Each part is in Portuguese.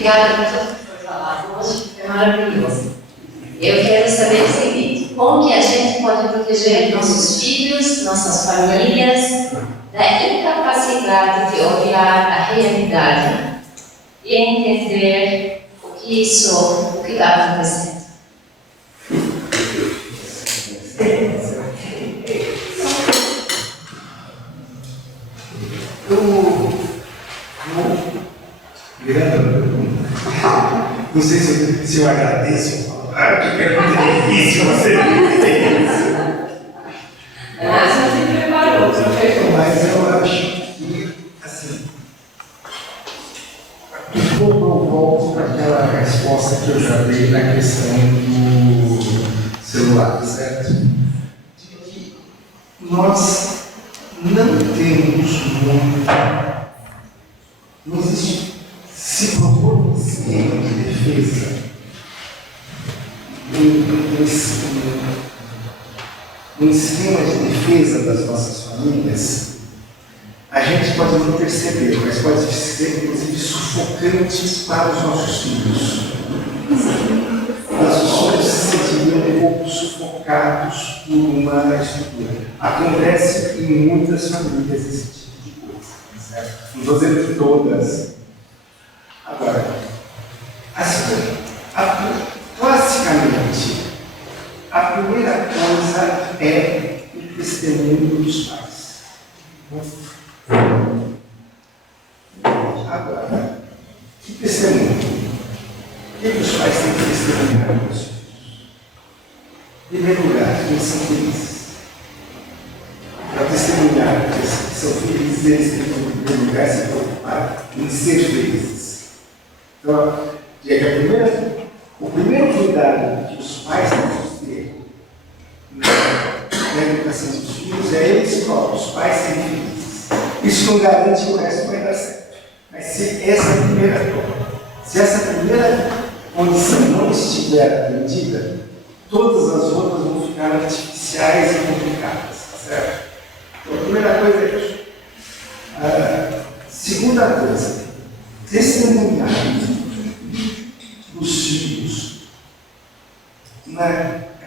Obrigada por tudo que foi falado hoje, foi maravilhoso. Eu quero saber o seguinte: como que a gente pode proteger nossos filhos, nossas famílias, da incapacidade de olhar a realidade e entender o que está acontecendo? Não sei se eu agradeço ou falo, que é muito difícil você entender isso. Você se preparou, mas eu acho que, assim, como eu volto para aquela resposta que eu já dei na questão do celular, certo? De que nós não temos muito, não existe, se propor um esquema de defesa, um esquema de defesa das nossas famílias, a gente pode não perceber, mas pode ser, inclusive, sufocante para os nossos filhos. Nossos filhos se sentiriam um pouco sufocados por uma estrutura. Acontece em muitas famílias esse tipo de coisa, certo? Não estou dizendo que todas. Agora, assim, classicamente, a primeira coisa é o testemunho dos pais. Agora, que testemunho? O que os pais têm que testemunhar para os filhos? Em primeiro lugar, eles são felizes. Para testemunhar que são felizes, eles têm que, em primeiro lugar, se preocupar em ser felizes. Então, o primeiro cuidado que os pais têm que ter na educação dos filhos é eles próprios, os pais serem felizes. Isso não garante que o resto vai dar certo. Mas se essa primeira condição não estiver atendida, todas as outras vão ficar artificiais e complicadas, certo? Então, a primeira coisa é isso. Segunda coisa, testemunhar dos filhos na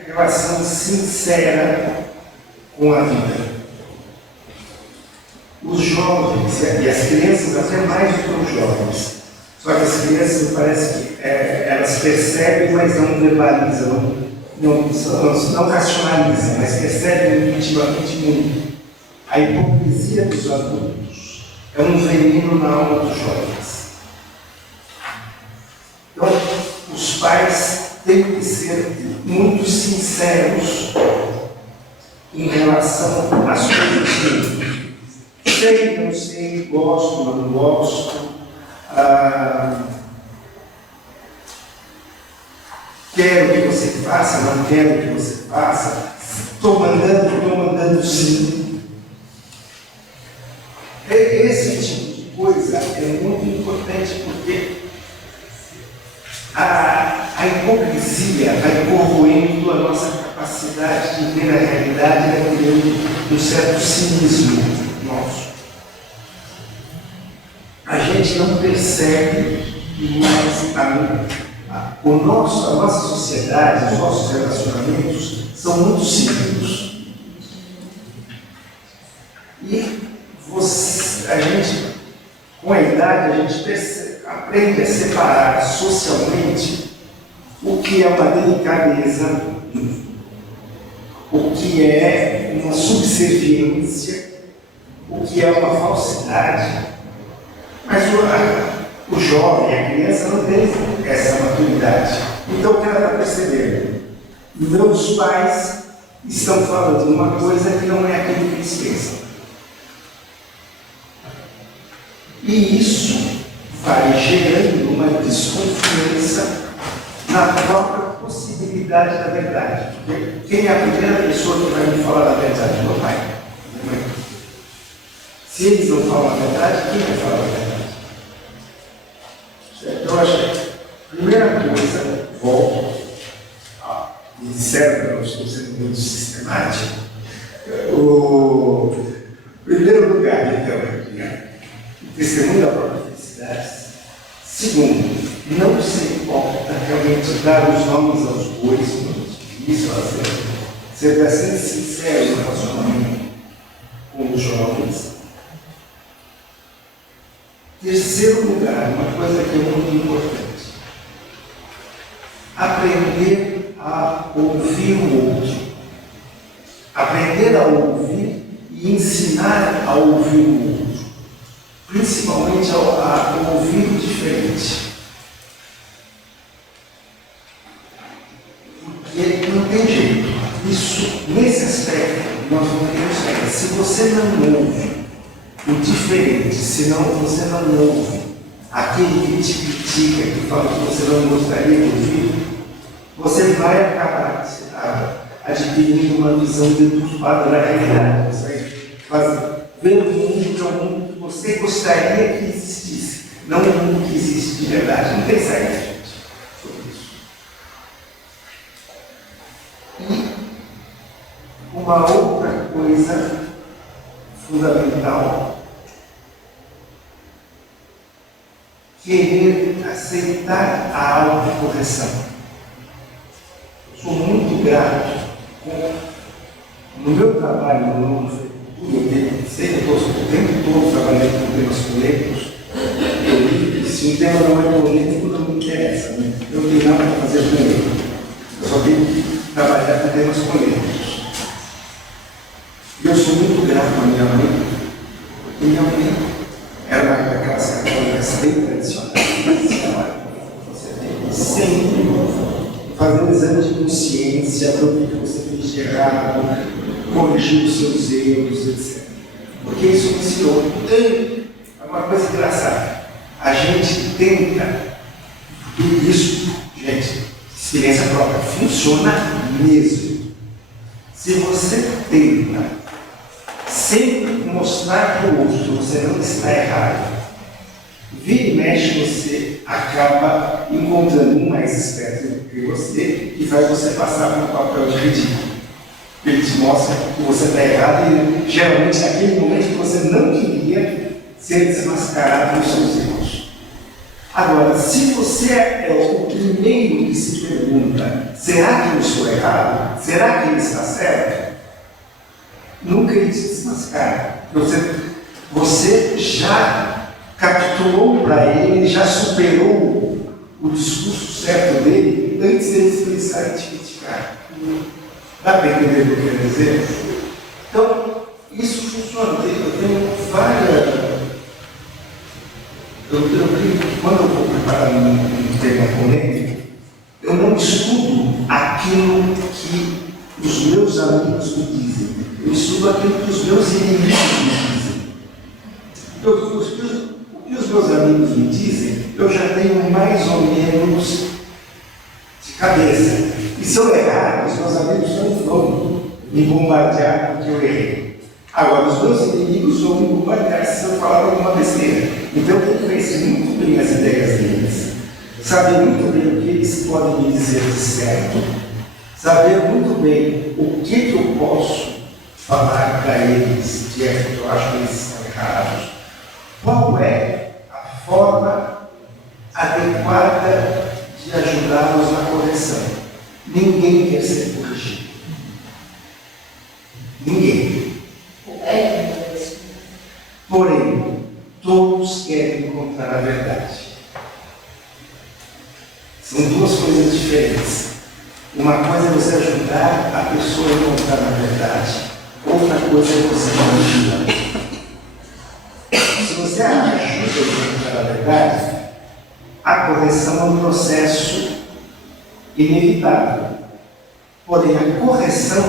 relação sincera com a vida. Os jovens e as crianças, até mais do que os jovens, só que as crianças parece que elas percebem, mas não verbalizam, não racionalizam, mas percebem intuitivamente muito. A hipocrisia dos adultos é um veneno na alma dos jovens. Então, os pais têm que ser muito sinceros em relação às coisas dele. Sei, não sei, gosto, não gosto, quero que você faça, não quero que você faça, estou mandando sim. Esse tipo de coisa é muito importante porque a hipocrisia vai corroendo a nossa capacidade de ver a realidade, vai criando um certo cinismo nosso. A gente não percebe mais a nossa sociedade, os nossos relacionamentos são muito simples. E a gente, com a idade, a gente aprende a separar socialmente o que é uma delicadeza, o que é uma subserviência, o que é uma falsidade. Mas o jovem, a criança, não tem essa maturidade. Então, o que ela está percebendo? Meus pais estão falando uma coisa que não é aquilo que eles pensam. E isso vai gerando uma desconfiança na própria possibilidade da verdade. Porque quem é a primeira pessoa que vai me falar a verdade? Meu pai, minha mãe. Se eles não falam a verdade, quem vai falar a verdade? Então, eu acho que a primeira coisa, volto, e disseram que eu não estou sendo muito sistemático, o primeiro lugar, então, é o testemunho da própria felicidade. Segundo, dar os nomes aos bois, isso, ser bastante sincero no relacionamento com os jovens. Terceiro lugar, uma coisa que é muito importante: aprender a ouvir o outro. Aprender a ouvir e ensinar a ouvir o outro. Principalmente a ouvir o diferente. Porque não tem jeito. Isso, nesse aspecto, nós não temos regra. Se você não ouve o diferente, se você não ouve aquele que te critica, que fala que você não gostaria de ouvir, você vai acabar adquirindo uma visão deturpada da realidade. Você vai ver o mundo de um mundo que você gostaria que existisse, não o mundo que existe de verdade. Não tem saída, gente, sobre isso. E uma outra coisa fundamental: querer aceitar a autocorreção. Eu sou muito grato no meu trabalho no eu estou o tempo todo trabalhando com temas polêmicos. Eu digo que se um tema não é polêmico, não me interessa. Né? Eu não tenho nada para fazer com ele. Eu só tenho que trabalhar com temas polêmicos. E eu sou muito grato à minha mãe, porque minha mãe era daquelas católicas bem tradicionais, sempre fazendo exame de consciência, ver o que você fez de errado, corrigir os seus erros, etc. Porque isso me ensinou. É uma coisa engraçada. A gente tenta, e isso, gente, experiência própria, funciona mesmo. Se você tenta sempre mostrar para o outro que você não está errado, vira e mexe, você acaba encontrando um mais esperto do que você e faz você passar por um papel de ridículo. Ele te mostra que você está errado e geralmente naquele momento que você não queria ser desmascarado nos seus erros. Agora, se você é o primeiro que se pergunta: será que eu estou errado? Será que ele está certo? Nunca ele te desmascara. Você já capturou para ele, já superou o discurso certo dele antes dele começar a te criticar. Dá para entender o que eu quero dizer? Então, isso funciona. Eu tenho várias. Eu creio que quando eu vou preparar um tema polêmico, eu não estudo aquilo que os meus amigos me dizem. Eu estudo aquilo que os meus inimigos me dizem. O que os meus amigos me dizem, eu já tenho mais ou menos de cabeça. E se eu errar, os meus amigos não vão me bombardear porque eu errei. Agora, os meus inimigos vão me bombardear se eu falar alguma besteira. Então, eu tenho que conhecer muito bem as ideias deles, saber muito bem o que eles podem me dizer de certo, saber muito bem o que eu posso falar para eles de que eu acho que eles estão errados. Qual é a forma adequada de ajudá-los na correção? Ninguém quer ser corrigido. Ninguém. Porém, todos querem encontrar a verdade. São duas coisas diferentes. Uma coisa é você ajudar a pessoa a encontrar a verdade. Outra coisa é você corrigir. Se você ajuda a encontrar a verdade, a correção é um processo inevitável. Porém, a correção,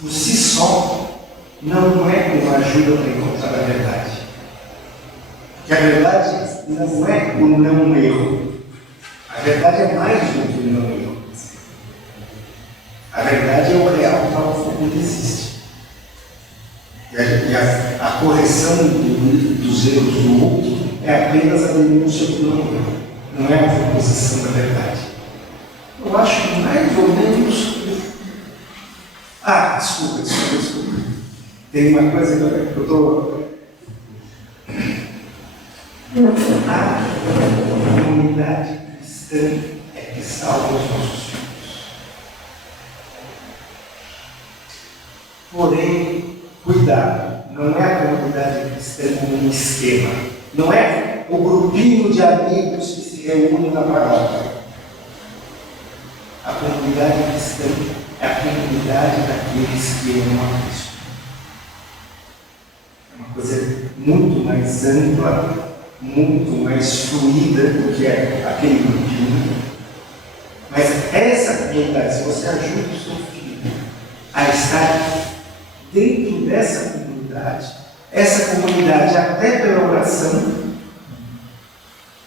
por si só, não é uma ajuda para encontrar a verdade. Porque a verdade não é o não erro. A verdade é mais do que o não erro. A verdade é o real tal como ele existe. E a correção dos erros do outro é apenas a denúncia do não erro. Não é a proposição da verdade. Eu acho que mais ou menos. Desculpa. Tem uma coisa que eu estou. A comunidade cristã cristã é que salva os nossos filhos. Porém, cuidado, não é a comunidade cristã como um esquema, não é o grupinho de amigos que se reúne na paróquia. A comunidade cristã é a comunidade daqueles que amam a Cristo. É uma coisa muito mais ampla, muito mais fluida do que aquele grupinho. Mas essa comunidade, se você ajuda o seu filho a estar dentro dessa comunidade, essa comunidade, até pela oração,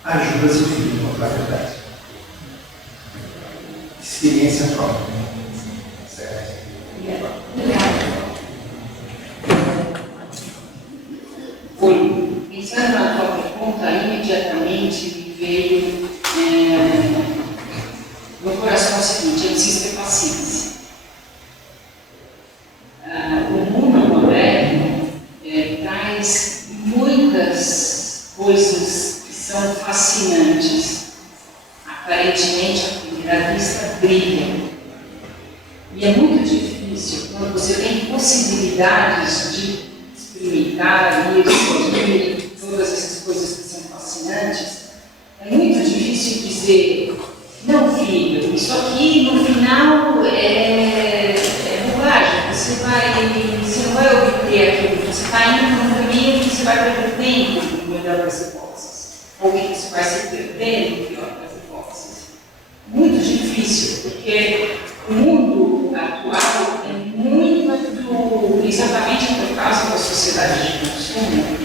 ajuda seu filho a encontrar a verdade. Experiência própria. Certo? Oi, pensando na tua pergunta, imediatamente me veio no coração o seguinte: é preciso ter paciência. O mundo moderno traz muitas coisas que são fascinantes. Aparentemente, à primeira vista, brilham. E é muito difícil, quando você tem possibilidades de experimentar e descobrir todas essas coisas que são fascinantes, é muito difícil dizer: não, filho, isso aqui no final é bobagem, você não vai obter aquilo, você está indo por um caminho que você vai perder tempo, no melhor das hipóteses, ou que você vai se perder no pior das hipóteses. Muito difícil, porque o mundo atual é muito, exatamente por causa da sociedade de consumo,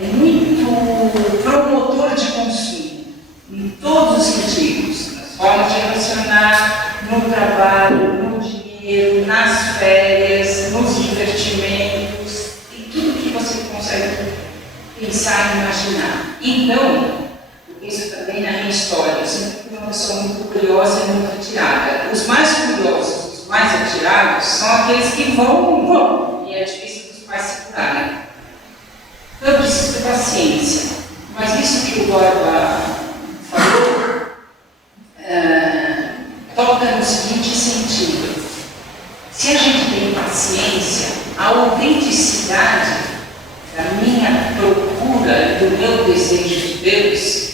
é muito promotor de consumo, em todos os sentidos, nas formas de relacionar, no trabalho, no dinheiro, nas férias, nos divertimentos, em tudo que você consegue pensar e imaginar. Então, eu penso também na minha história, eu sempre fui uma pessoa muito curiosa e muito atirada. Os mais curiosos, os mais atirados, são aqueles que vão, e é difícil dos pais segurarem. Então, eu preciso ter paciência. Mas isso que o Borba falou, toca no seguinte sentido: se a gente tem paciência, a autenticidade da minha procura, do meu desejo de Deus,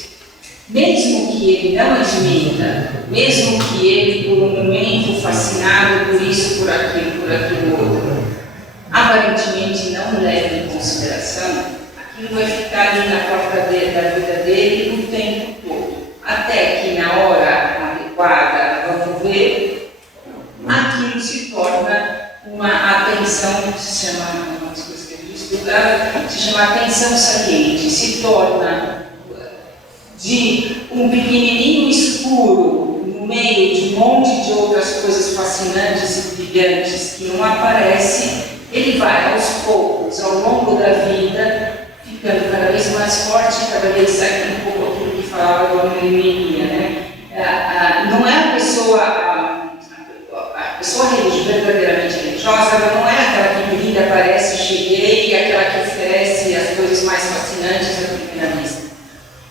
mesmo que ele não admita, mesmo que ele, por um momento, fascinado por isso, por aquilo outro, aparentemente não leve em consideração, aquilo vai ficar ali na porta da vida dele o tempo todo. Até que na hora adequada, vamos ver, aquilo se torna uma atenção, que se chama, uma das coisas que a gente estuda, se chama atenção saliente, se torna de um pequenininho escuro no meio de um monte de outras coisas fascinantes e brilhantes que não aparece, ele vai aos poucos, ao longo da vida, ficando cada vez mais forte, cada vez saindo um pouco aquilo que falava do homonemia, né? Não é a pessoa verdadeiramente religiosa, ela não é aquela que brilha, aparece, cheguei, aquela que oferece as coisas mais fascinantes à primeira vista.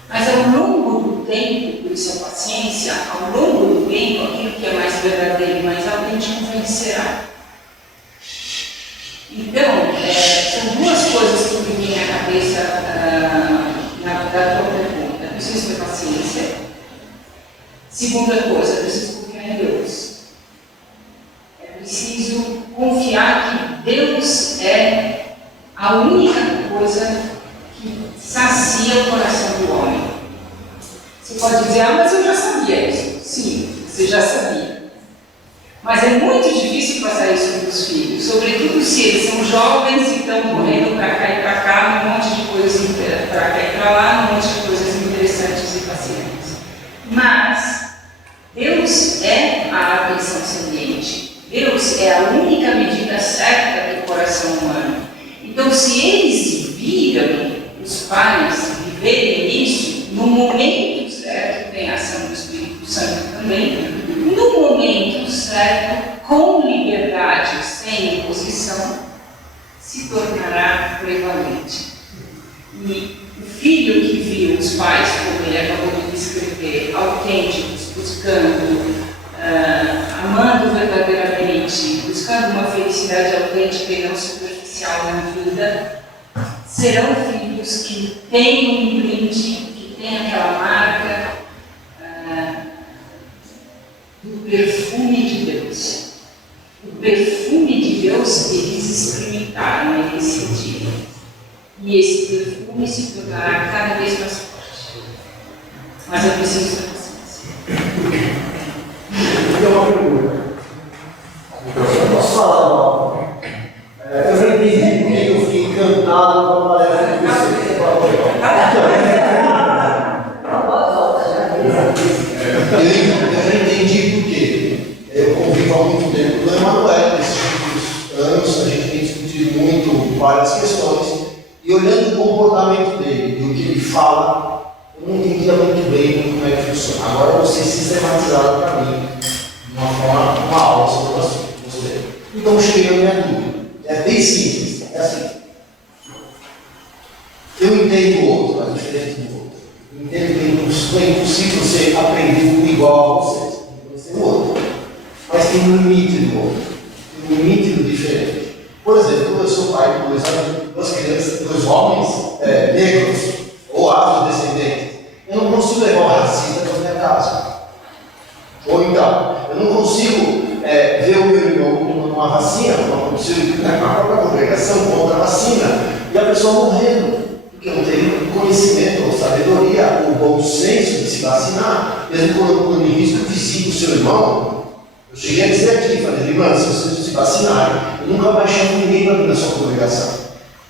Mas ao longo do tempo, por isso a paciência, ao longo do tempo, aquilo que é mais verdadeiro e mais autêntico vencerá. Então, são duas coisas que me vêm à cabeça da tua pergunta. Eu preciso ter paciência. Segunda coisa, eu preciso confiar em Deus. É preciso confiar que Deus é a única coisa que sacia o coração do homem. Você pode dizer: mas eu já sabia isso. Sim, você já sabia. Mas é muito difícil passar isso para os filhos, sobretudo se eles são jovens e estão correndo para cá e para cá, num monte de coisas para cá e para lá, num monte de coisas interessantes e fascinantes. Mas Deus é a atenção saliente. Deus é a única medida certa do coração humano. Então, se eles viram, os pais viverem isso, no momento certo, tem a ação do Espírito Santo também, no momento certo, com liberdade, sem imposição, se tornará prevalente. E o filho que viu os pais, como ele acabou de descrever, autênticos, buscando, amando verdadeiramente, buscando uma felicidade autêntica e não superficial na vida, serão filhos que têm um imprint, que têm aquela marca do perfume de Deus. O perfume de Deus eles experimentaram, eles sentiram. E esse perfume se tornará cada vez mais forte. Mas eu preciso da paciência. Então, uma pergunta. Eu posso falar, Paulo? Eu já entendi porque eu fiquei encantado com a palestra de vocês. Eu já entendi por quê. Eu convivo há muito tempo com o Emanuel, nesses últimos anos, a gente tem discutido muito várias questões, e olhando o comportamento dele e o que ele fala, eu não entendia muito bem como é que funciona. Agora vocês sistematizaram para mim, de uma forma, uma aula sobre o assunto. Então cheguei à minha dúvida. É bem simples, é assim. Eu entendo o outro, a diferença do outro. Eu entendo que é impossível você aprender um igual a vocês. Você é o outro. Mas tem um limite do outro. Tem um limite do diferente. Por exemplo, eu sou pai de duas crianças, dois homens negros ou afrodescendentes. Eu não consigo levar o racista para minha casa. Ou então, eu não consigo ver o meu irmão tomando uma vacina, não consigo na própria congregação contra a vacina, e a pessoa morrendo, porque não tem conhecimento, ou sabedoria, ou bom senso de se vacinar, mesmo quando em risco visita o seu irmão. Eu cheguei a dizer aqui, falei, irmã, se vocês não se vacinarem, eu nunca mais chamo ninguém para vir na sua congregação.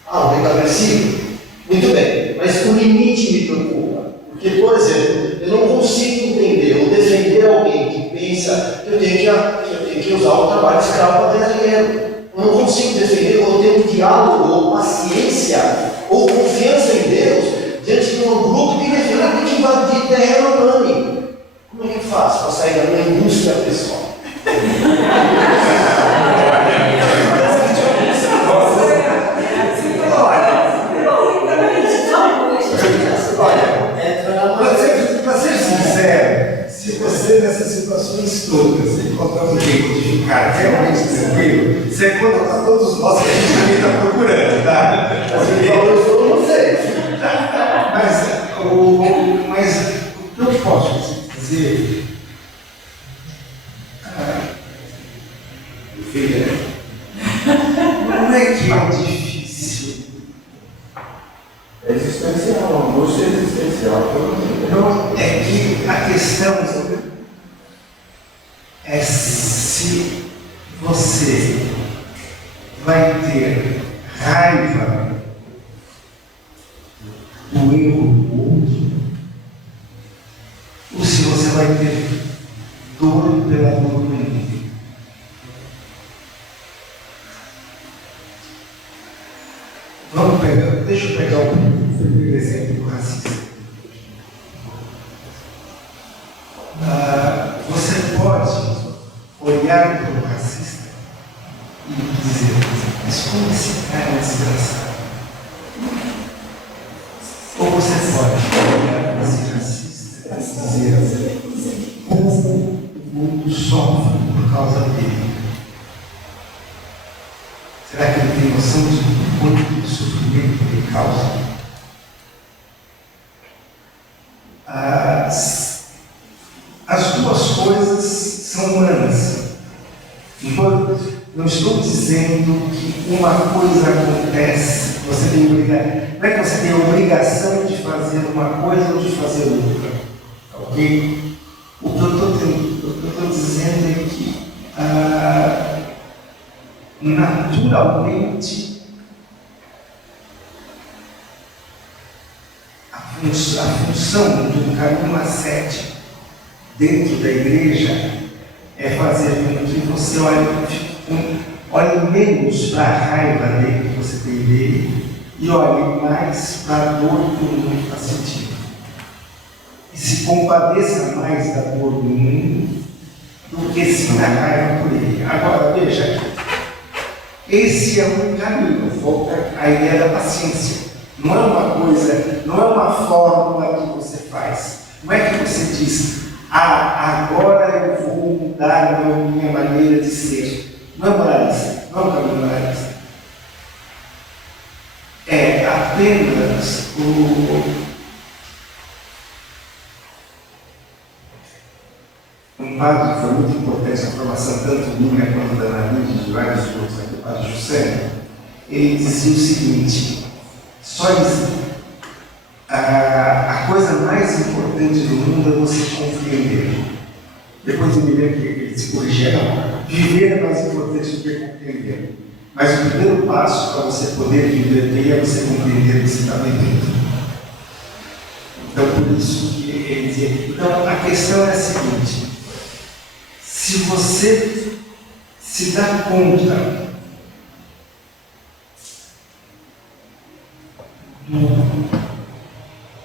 Ah, não tem agressivo? Muito bem, mas o limite me preocupa. Porque, por exemplo, eu não consigo entender ou defender alguém que pensa que eu tenho que usar o trabalho escravo para ganhar dinheiro. Eu não consigo defender ou ter um diálogo, ou paciência, ou confiança em Deus diante de um grupo que defende que invadir terra humana. Como é que eu faço para sair da minha indústria pessoal? Para ser sincero, se você nessas situações todas encontrar um jeito de ficar realmente tranquilo, você conta para todos nós que a gente também está procurando, tá? Mas o que eu posso dizer, não é que é difícil. É existencial, uma angústia existencial. Não, é que a questão é se você vai ter raiva do erro do outro, ou se você vai ter dor pela dor do mundo. Deixa eu pegar o primeiro exemplo do racismo. Você pode olhar para o racista e dizer, mas como esse cara é desgraçado? Ou você pode olhar para esse racista e dizer, como o mundo sofre por causa dele? Será que ele tem noção de quanto sofrimento ele causa? As duas coisas são humanas. Então, não estou dizendo que uma coisa acontece, você tem obrigação. Não é que você tem a obrigação de fazer uma coisa ou de fazer outra. Ok? O que eu estou dizendo é que naturalmente a função do caminho ascético dentro da igreja é fazer com que você olhe menos para a raiva dele que você tem dele e olhe mais para a dor que o mundo está sentindo. E se compadeça mais da dor do mundo do que se da raiva por ele. Agora, veja, esse é um caminho, volta à ideia da paciência. Não é uma coisa, não é uma fórmula que você faz. Não é que você diz, agora eu vou mudar a minha maneira de ser. Não é moralista, não é um caminho moralista. É apenas um padre que foi muito importante na formação, tanto minha quanto da Maria e de vários outros, aqui, o padre José, ele dizia o seguinte: só a coisa mais importante do mundo é você compreender. Depois eu me lembro que ele se corrigia, não. Viver é mais importante do que compreender. Mas o primeiro passo para você poder viver bem é você compreender o que você está vivendo. Então, por isso que ele dizia. Então, a questão é a seguinte: se você se dá conta do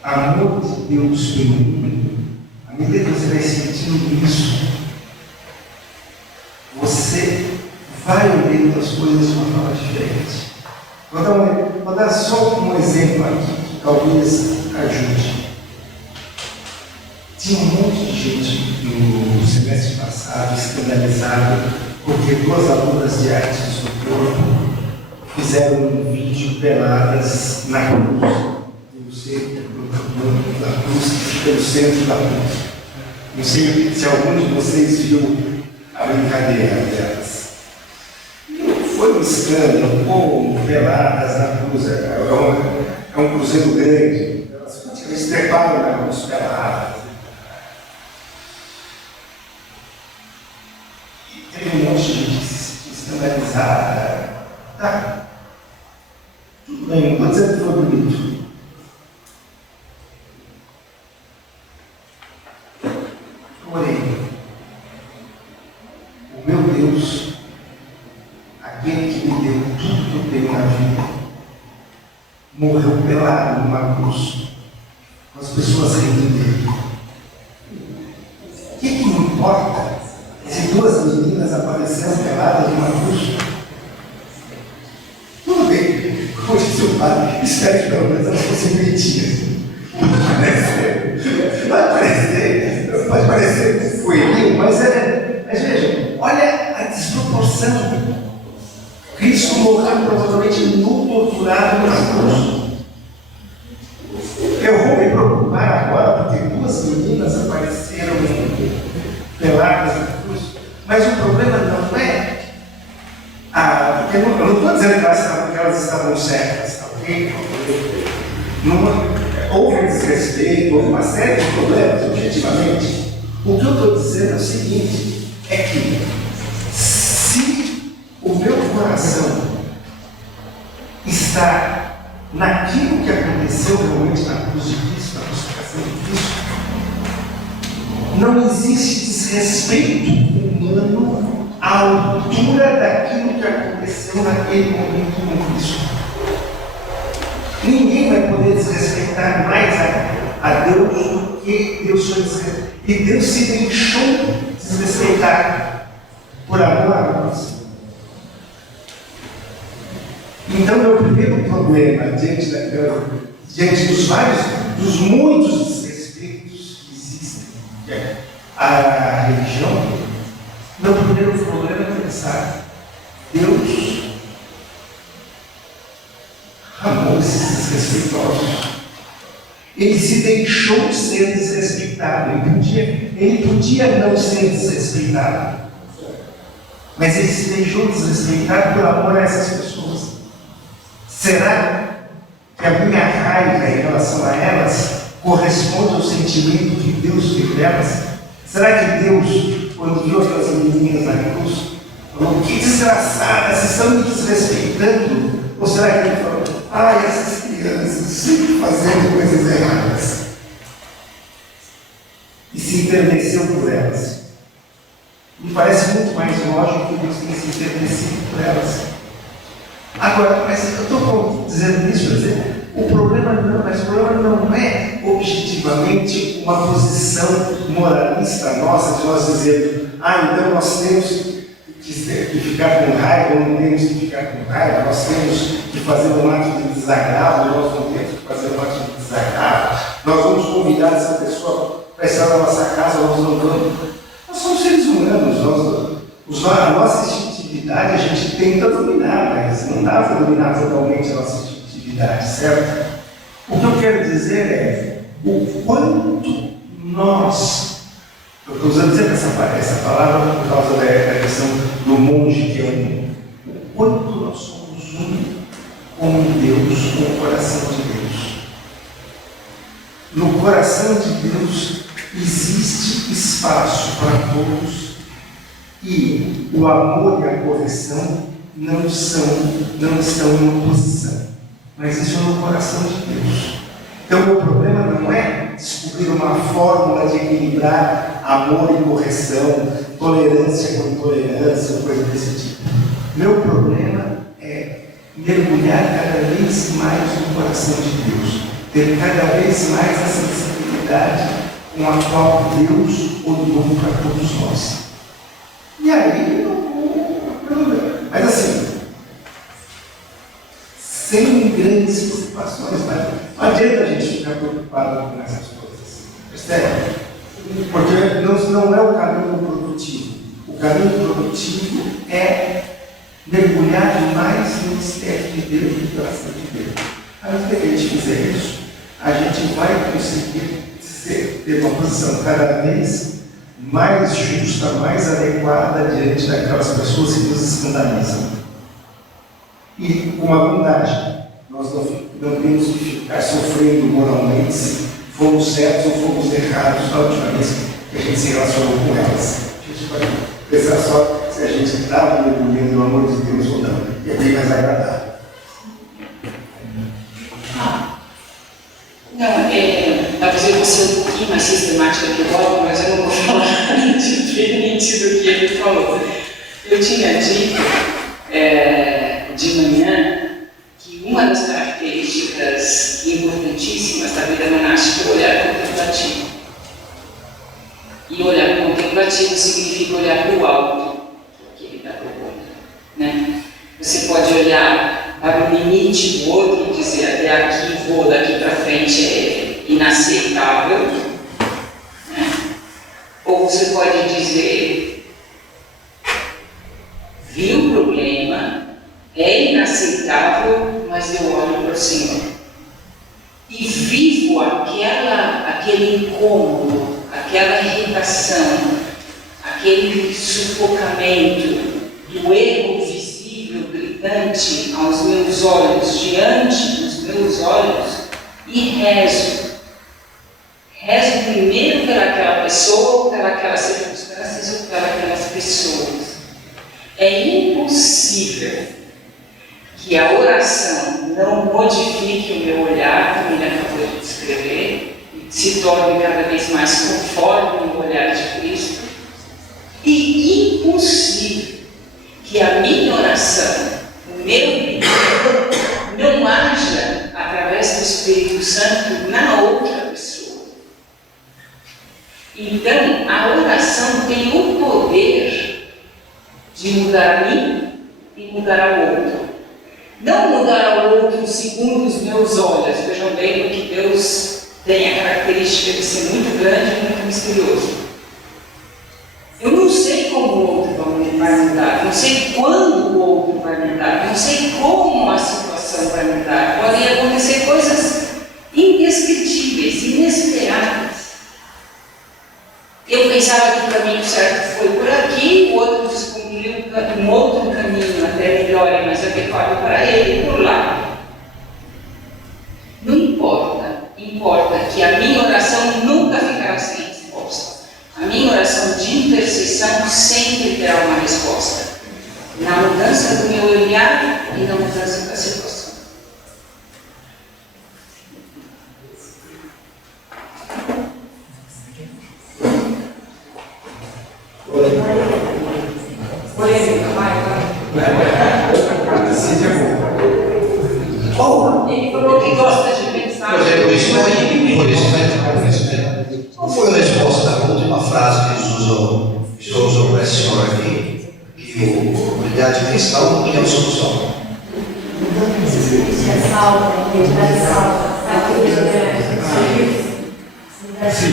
amor de Deus pelo mundo, à medida que você vai sentindo isso, você vai olhando as coisas de uma forma diferente. Vou dar só um exemplo aqui que talvez ajude. Tinha um monte de gente no semestre passado escandalizado porque 2 alunas de artes do corpo fizeram um vídeo peladas na cruz, no centro da cruz, pelo centro da cruz. Não sei se algum de vocês viu a brincadeira delas. Foi um escândalo, peladas na cruz, é um cruzeiro grande, eles treparam na cruz peladas. E teve um monte de gente escandalizada. Tá, tudo bem, não estou dizendo que foi bonito. Porém, o meu Deus, aquele que me deu tudo que eu tenho na vida, morreu pelado numa cruz, com as pessoas rindo dele. O que me importa se 2 meninas apareceram peladas numa cruz? Tudo bem, como disse o padre, espero que pelo menos elas fossem bonitinhas. Pode parecer que foi lindo, mas veja, olha a desproporção. Cristo morreu provavelmente nu, torturado na cruz. Eu vou me preocupar agora porque 2 meninas apareceram peladas na cruz. Mas o problema não é. Porque eu não estou dizendo que elas estavam certas, tá ok? Houve desrespeito, houve uma série de problemas, objetivamente. O que eu estou dizendo é o seguinte: é que se o meu coração está naquilo que aconteceu realmente na cruz de Cristo, na crucificação de Cristo, não existe desrespeito humano à altura daquilo que aconteceu naquele momento com Cristo. Ninguém vai poder desrespeitar mais a Deus do que Deus foi desrespeitado. E Deus se deixou desrespeitar por amor a nós. Então, meu primeiro problema diante dos muitos desrespeitos que existem à religião, meu primeiro problema é pensar: Deus amou esses desrespeitosos. Ele se deixou ser desrespeitado. Ele podia não ser desrespeitado, mas ele se deixou desrespeitar por amor a essas pessoas. Será que a minha raiva em relação a elas corresponde ao sentimento que Deus teve delas? Será que Deus, quando viu aquelas meninas na cruz, falou: que desgraçadas, estão me desrespeitando? Ou será que ele falou: ai, essas crianças sempre fazendo coisas erradas? E se enterneceu por elas. Me parece muito mais lógico que Deus tenha se enternecido por elas. Agora, mas eu estou dizendo isso para dizer, o problema não é objetivamente uma posição moralista nossa, de nós dizermos: então nós temos que ficar com raiva, ou não temos que ficar com raiva, nós temos que fazer um ato de desagravo, nós não temos que fazer um ato de desagravo, nós vamos convidar essa pessoa para estar na nossa casa, nós não vamos. Nós somos seres humanos, a nossa instintividade a gente tenta dominar, mas não dá para dominar totalmente a nossa instintividade, certo? O que eu quero dizer é o quanto nós, eu estou usando sempre essa palavra por causa da questão do monge que é um, o quanto nós somos um com Deus, com o coração de Deus. No coração de Deus existe espaço para todos e o amor e a correção não estão em oposição, mas isso é no coração de Deus. Então, o meu problema não é descobrir uma fórmula de equilibrar amor e correção, tolerância com intolerância, coisa desse tipo. Meu problema é mergulhar cada vez mais no coração de Deus, ter cada vez mais a sensibilidade com a qual Deus olhou para todos nós. E aí, mas assim, sem grandes preocupações, não adianta a gente ficar preocupado com essas coisas, percebe? Porque não é o caminho produtivo. O caminho produtivo é mergulhar mais no mistério de Deus e no coração de Deus. À medida que a gente fizer isso, a gente vai conseguir ter uma posição cada vez mais justa, mais adequada diante daquelas pessoas que nos escandalizam. E com uma vantagem, nós não temos que ficar sofrendo moralmente se fomos certos ou fomos errados na última vez que a gente se relacionou com elas. A gente vai pensar só se a gente estava mergulhando no amor de Deus ou não. E é bem mais agradável. Talvez eu vou ser um pouquinho mais sistemática que o Bob, mas eu não vou falar diferente do que ele falou. Eu tinha dito de manhã que uma das características importantíssimas da vida monástica é o olhar contemplativo. E olhar contemplativo significa olhar para o alto, que ele está propondo. Né? Você pode olhar para o limite do outro e dizer até aqui vou, daqui para frente é inaceitável. Né? Ou você pode dizer, vi o problema, é inaceitável, mas eu olho para o Senhor. E vivo aquele incômodo, aquela irritação, aquele sufocamento do erro visível, gritante aos meus olhos, diante dos meus olhos, e rezo. Rezo primeiro pelaquela pessoa, ou pelas circunstâncias, ou pelas pessoas. É impossível que a oração não modifique o meu olhar, como ele acabou de descrever, e se torne cada vez mais conforme o olhar de Cristo, e impossível que a minha oração, o meu pedido, não haja através do Espírito Santo na outra pessoa. Então, a oração tem o poder de mudar a mim e mudar ao outro. Não mudar ao outro segundo os meus olhos. Vejam bem que Deus tem a característica de ser muito grande e muito misterioso. Eu não sei como o outro vai mudar, não sei quando o outro vai mudar, não sei como a situação vai mudar. Podem acontecer coisas indescritíveis, inesperadas. Eu pensava que o caminho certo foi por aqui, o outro descobriu um outro caminho até melhor e mais adequado para ele por lá. Não importa, importa que a minha oração nunca ficará sem resposta. A minha oração de intercessão sempre terá uma resposta. Na mudança do meu olhar e na mudança da situação. Ele falou que gosta de pensar. Qual foi a resposta à última frase que Jesus usou para esse senhor aqui? Que e a comunidade cristã é a solução. Sim.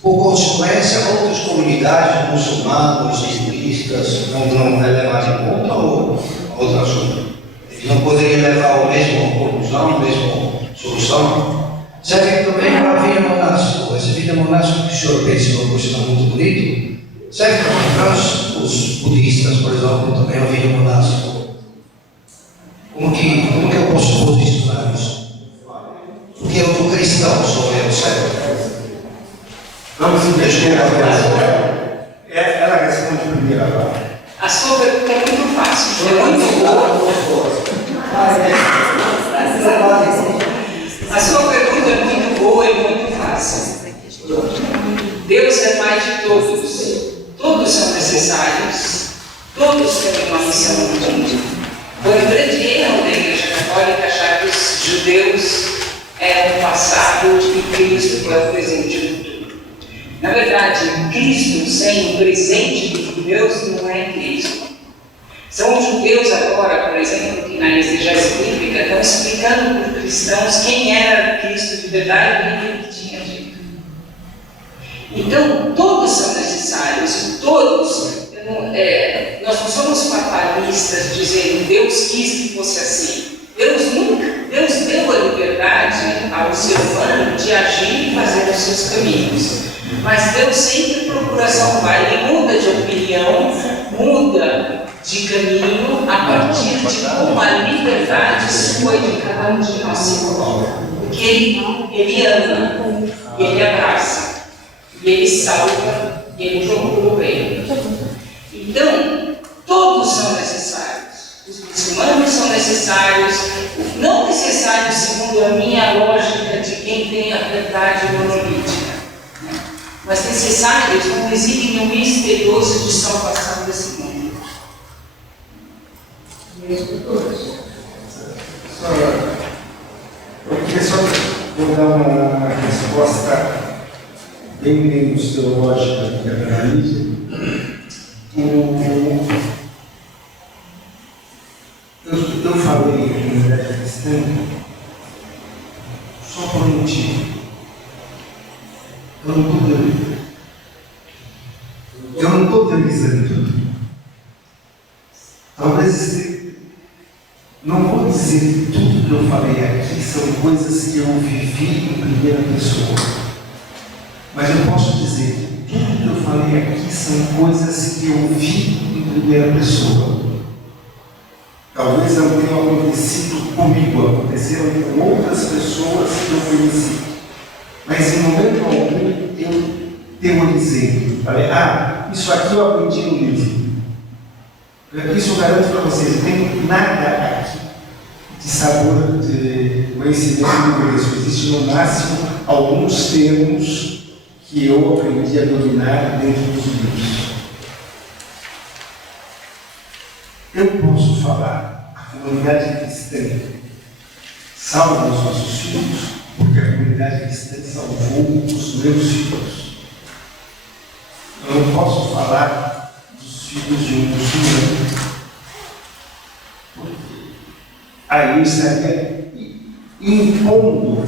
Por consequência, outras comunidades muçulmanas, hinduístas, não vai levar em conta outro assunto. Eles não poderiam levar a mesma conclusão, a mesma solução. Serve também para a vida monástica. Essa vida monástica que o senhor pensa uma coisa muito bonita, serve também para os budistas, por exemplo, também a vida monástica. Como que eu posso posicionar isso? Porque eu sou cristão, sou eu, certo? Vamos investir ela responde primeiro agora. A sua pergunta é muito fácil, é muito boa. A sua pergunta é muito boa e muito fácil. Deus é Pai de todos. Todos são necessários. Todos têm uma missão no mundo. Foi um grande erro da Igreja Católica achar que os judeus eram o passado e Cristo é o presente do futuro. Na verdade, Cristo sem o presente dos judeus não é Cristo. São os judeus agora, por exemplo, que na exegese bíblica estão explicando para os cristãos quem era Cristo de verdade e o que ele tinha dito. Então, todos são necessários, todos. Nós não somos fatalistas dizendo Deus quis que fosse assim. Deus deu a liberdade ao ser humano de agir e fazer os seus caminhos. Mas Deus sempre procura salvar. Ele muda de opinião, muda de caminho a partir de como a liberdade foi de cada um de nós se coloca. Porque ele ama, e ele abraça, e ele salva, e ele procura o bem. Então, todos são necessários. Os muçulmanos são necessários, não necessários segundo a minha lógica de quem tem a verdade monolítica, mas necessários no exílio misterioso de salvação desse mundo. Eu queria só vou dar uma resposta bem menos teológica que a da Lídia. Eu falei em comunidade cristã só por um motivo. Eu não estou teorizando tudo. Talvez não vou dizer que tudo que eu falei aqui são coisas que eu vivi em primeira pessoa. Mas eu posso dizer que tudo que eu falei aqui são coisas que eu vi em primeira pessoa. Talvez não tenha acontecido comigo, aconteceram com outras pessoas que eu conheci. Mas em momento algum eu teorizei. Falei, isso aqui eu aprendi no livro. Isso eu garanto para vocês, não tem nada aqui de sabor de conhecimento do grego. Existem no máximo alguns termos que eu aprendi a dominar dentro dos livros. Eu posso falar, a comunidade cristã salva os nossos filhos, porque a comunidade cristã salvou os meus filhos. Eu não posso falar dos filhos de um muçulmano, aí eu estaria impondo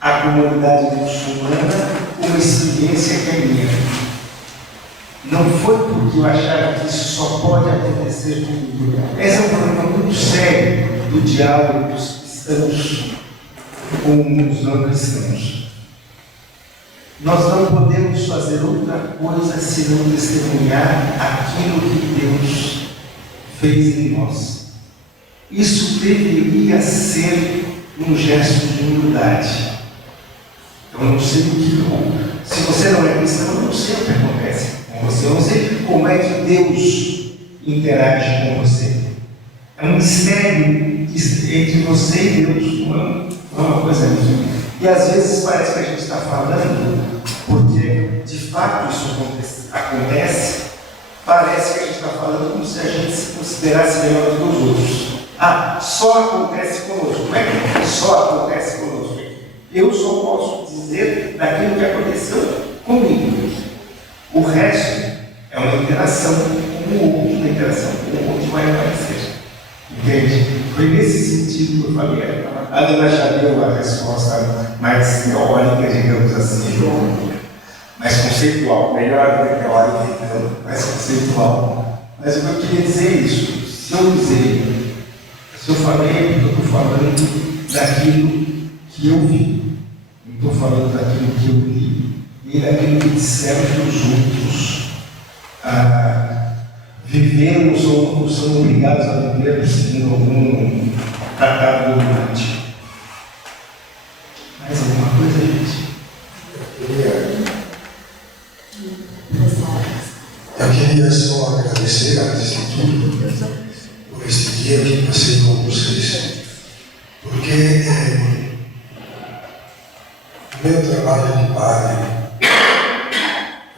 à comunidade muçulmana uma experiência que é minha. Não foi porque eu achava que isso só pode acontecer comigo. Esse é um problema muito sério do diálogo dos cristãos com os não cristãos. Nós não podemos fazer outra coisa senão testemunhar aquilo que Deus fez em nós. Isso deveria ser um gesto de humildade. Eu não sei o que. Se você não é cristão, eu não sei o que acontece com você. Eu não sei como é que Deus interage com você. É um mistério entre você e Deus. Não é uma coisa mesmo. E às vezes parece que a gente está falando, porque de fato isso acontece, parece que a gente está falando como se a gente se considerasse melhor do que os outros. Só acontece conosco. Como é que só acontece conosco? Eu só posso dizer daquilo que aconteceu comigo. O resto é uma interação com o outro, na interação com o outro vai aparecer. Entende? Foi nesse sentido que eu falei. A Dona já deu a resposta mais teórica, digamos assim, mais conceitual, melhor do que teórica, então, mais conceitual. Mas o que eu queria dizer é isso. Se eu falei, eu estou falando daquilo que eu vi, não estou falando daquilo que eu li, nem daquilo que disseram que os outros vivemos ou são obrigados a viver seguindo algum tratado dogmático. Mais alguma coisa, gente? Eu queria só agradecer, antes de tudo, por este dia que passei com vocês, porque o meu trabalho de padre,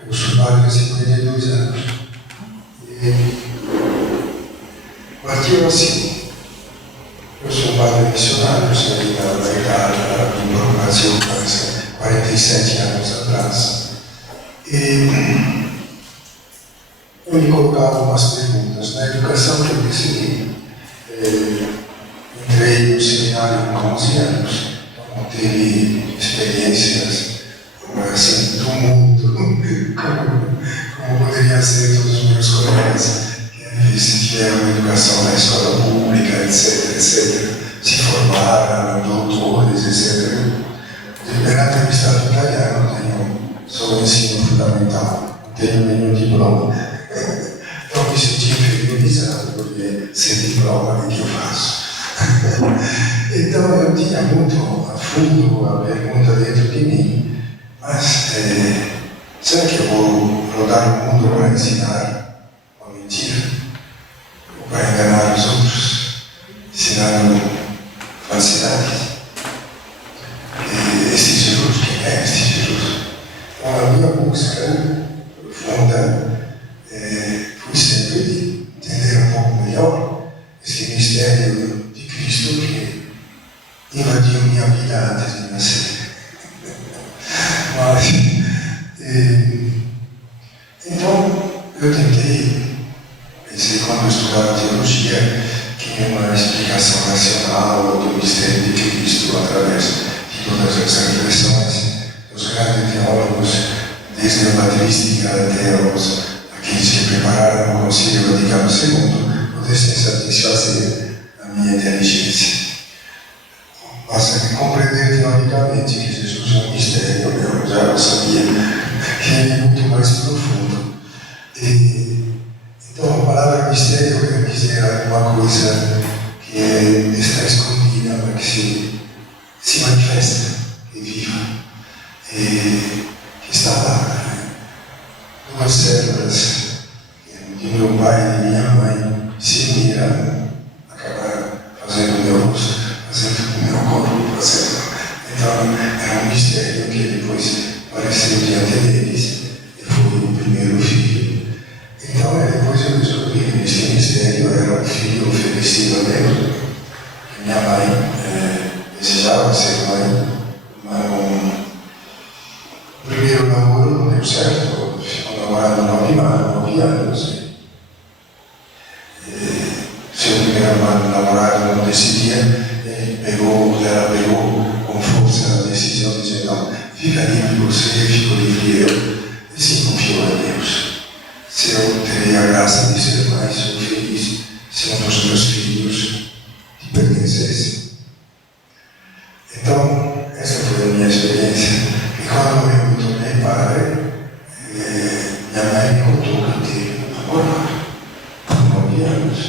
eu sou padre há 52 anos, e partiu assim. Eu sou padre missionário, saí da Itália, do Brasil, há 47 anos atrás. E eu me colocava umas perguntas. Na educação que eu recebi, entrei no seminário com 11 anos, então teve experiências assim, do mundo, como poderia ser todos os meus colegas, que tiveram uma educação na escola pública, etc, se formaram, doutores, etc. Perante o Estado italiano, tenho só o ensino fundamental, não tenho nenhum diploma. Então me senti inferiorizado, porque sem diploma o que eu faço? Então eu tinha muito a fundo a pergunta dentro de mim, mas será que eu vou rodar o mundo para ensinar uma mentira? Ou para enganar os outros, ensinando falsidades? Este Jesus, quem é este Jesus? Então a minha busca profunda foi sempre de entender um pouco melhor esse mistério de Cristo que invadiu minha vida antes de nascer. Mas, então, eu pensei quando eu estudava teologia, que é uma explicação racional do mistério de Cristo através de todas as reflexões dos grandes teólogos, desde a patrística até aqueles que prepararam o Concílio Vaticano II, pudessem satisfazer a minha inteligência. Basta compreender teoricamente que Jesus é um mistério, eu já sabia que ele é muito mais profundo. Então, a palavra mistério quer dizer alguma coisa que está escondida, mas que se manifesta, que viva, que está lá. Duas células de meu pai e de minha mãe se uniram, acabaram fazendo o meu rosto, fazendo o meu corpo, fazendo. Então, era um mistério que depois apareceu diante deles e foi o primeiro filho. Então, depois eu descobri que este mistério era um filho oferecido a Deus. Minha mãe desejava ser mãe, mas o primeiro namoro não deu certo, ficou namorado 9 anos. Seu primeiro namorado não decidia, ela pegou com força a decisão, dizendo: não, fica livre você, fico livre eu. E se confiou a Deus. Se eu terei a graça de ser mais feliz se um dos meus filhos te pertencesse. Então, essa foi a minha experiência. E quando eu me tornei padre, minha mãe me contou que teve um namorado por 9 anos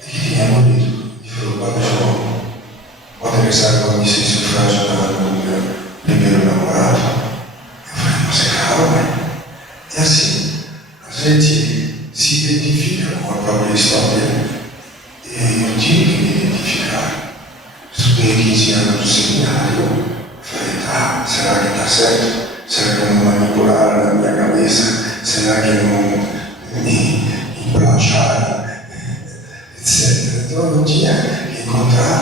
e que tinha morrido. E falou: Padre João, pode rezar com a missa em sufrágio no meu primeiro namorado? Eu falei: mas calma, é assim. A gente se identifica com a própria história. E eu tive que me identificar. Estudei 15 anos no seminário. Falei: tá, será que está certo? Será que não manipularam na minha cabeça? Será que não me emplacharam? Etc. Então eu tinha que encontrar,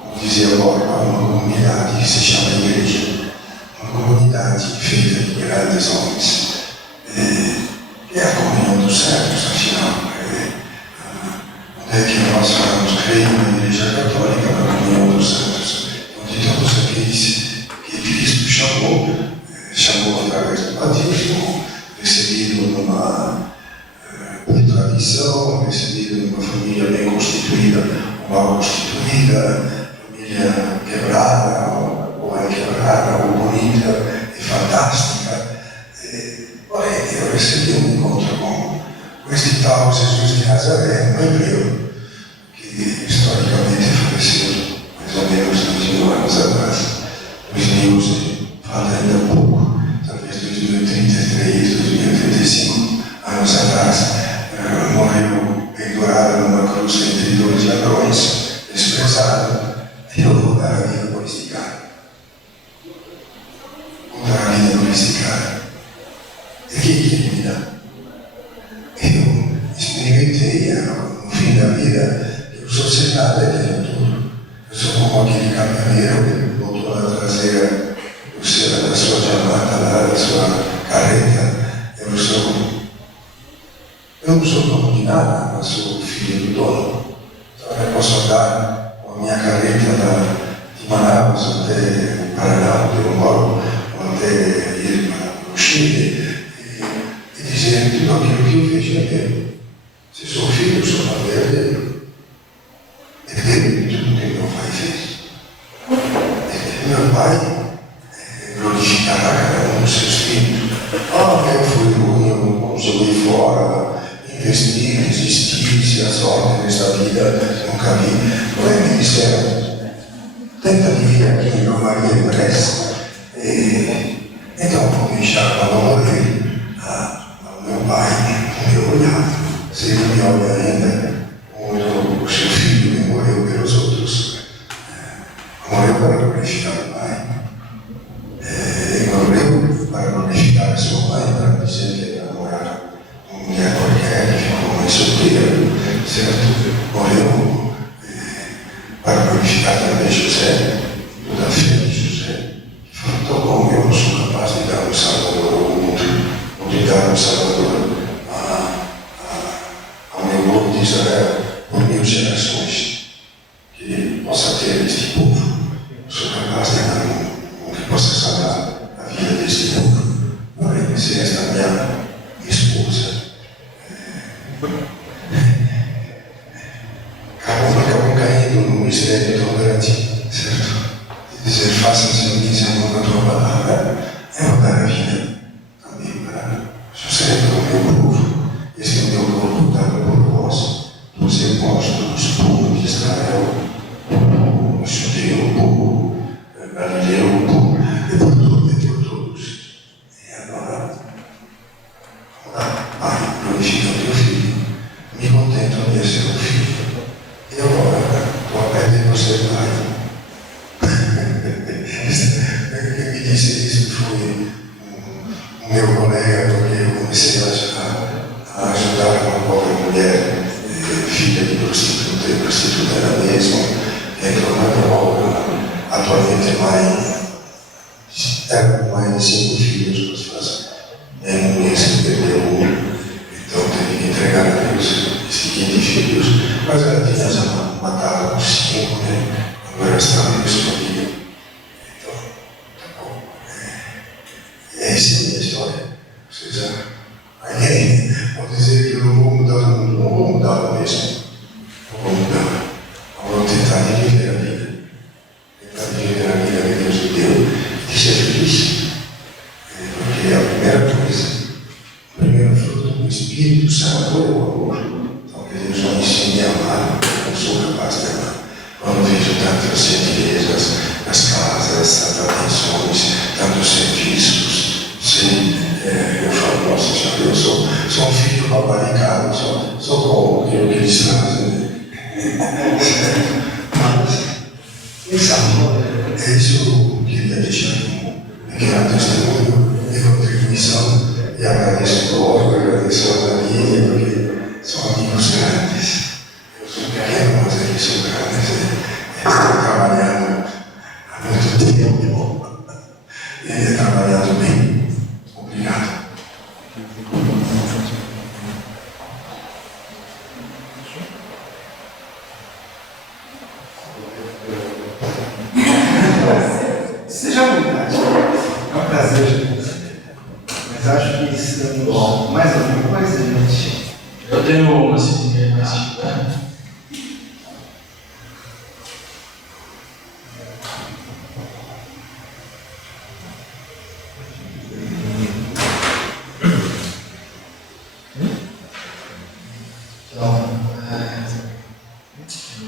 como dizia o Borba, uma comunidade que se chama igreja. Uma comunidade feita de grandes homens. É a comunhão dos servos, afinal. família quebrada, ou é quebrada, ou bonita e fantástica. Porém, eu recebi um encontro com este tal Jesus de Nazaré, um hebreu, que historicamente faleceu mais ou menos 2000 anos atrás. Os news falam ainda pouco, talvez 2033, 2035 anos atrás, morreu pendurado numa cruz entre dois ladrões, desprezado. Eu vou dar a vida por esse cara. Vou dar a vida por esse cara. E o que ele me dá? Eu experimentei no fim da vida, eu sou sem nada, eu tenho tudo. Eu sou como aquele caminhoneiro que botou na traseira o cera da sua diamanta, lá da sua carreta. Eu não sou dono de nada, mas sou filho do dono. Então eu posso andar com a minha carreta de Manaus até o Paraná, onde eu moro, ou até ir para o Chile, e dizer que tudo aquilo que eu vejo é meu. Se sou filho, eu sou família dele. Herdeiro de tudo que meu pai fez. Meu pai glorificará cada um dos seus filhos. Eu fui ruim, eu joguei fora, investi, resisti, se as ordens da vida nunca vi. Não é ministério. Tenta vir aqui em Maria Pressa. Então, vou deixar para não morrer ao meu pai, o meu olhar. Se ele me olha ainda, o seu filho que morreu pelos outros, morreu para glorificar o pai. Morreu para glorificar a sua mãe, para dizer que era namorar uma mulher qualquer, que ficou mãe solteira, certo? Morreu para glorificar também José, toda a fé de José. Falou, tão bom, eu não sou capaz de dar um Salvador ao mundo, ou de dar um Salvador ao meu povo de Israel, por 1000 gerações, que ele possa ter este povo. Eu sou capaz de dar um que possa salvar a vida deste povo. Porém, se esta minha esposa acabou caindo no mistério tão grande, certo? De dizer, faça-se em mim segundo a tua palavra, eu vou dar a vida também para José, para o meu povo. Este é o meu corpo dado por vós, dos irmãos, dos povos de Israel, o judeu, o povo galileu, o povo, e por tudo e por todos. E agora, Pai, glorifica o teu filho, me contento em ser o filho. E agora, estou a pedir você, Pai. Quem me disse isso foi o meu colega, porque eu comecei a ajudar uma pobre mulher, filha de prostituta, e prostituta era mesmo, entrou na droga, atualmente era mãe de 5 filhos, mas faz um mês que perdeu um, então teve que entregar a Deus esses 15 filhos, mas ela tinha já matado os 5, né? Agora estava no escolhido. Então, tá bom. Essa é a minha história. Vocês alguém pode dizer que eu não vou mudar o mundo, não vou mudar mesmo. Não vou mudar. Vou tentar viver a vida. Tentar viver a vida que Deus me deu e ser feliz. Porque é a primeira coisa. O primeiro fruto do Espírito Santo é o amor. Então, que Deus não me ensine a amar, eu não sou capaz de amar. Quando vejo tantas gentilezas nas casas, tantas atenções, tantos serviços, eu falo, nossa Senhora, eu sou um filho paparicado, sou como aquilo que eles fazem. Mas, é isso que eu queria deixar como pequeno testemunho e contribuição, e agradeço o povo, agradeço a Maria, porque são amigos grandes. Eu sou pequeno, mas eles são grandes. Eles estão trabalhando há muito tempo e ainda trabalhando bem. Obrigado. Seja à vontade. É um prazer te receber. Mas acho que estamos mais alguma coisa, gente. Eu tenho uma se ninguém mais tiver.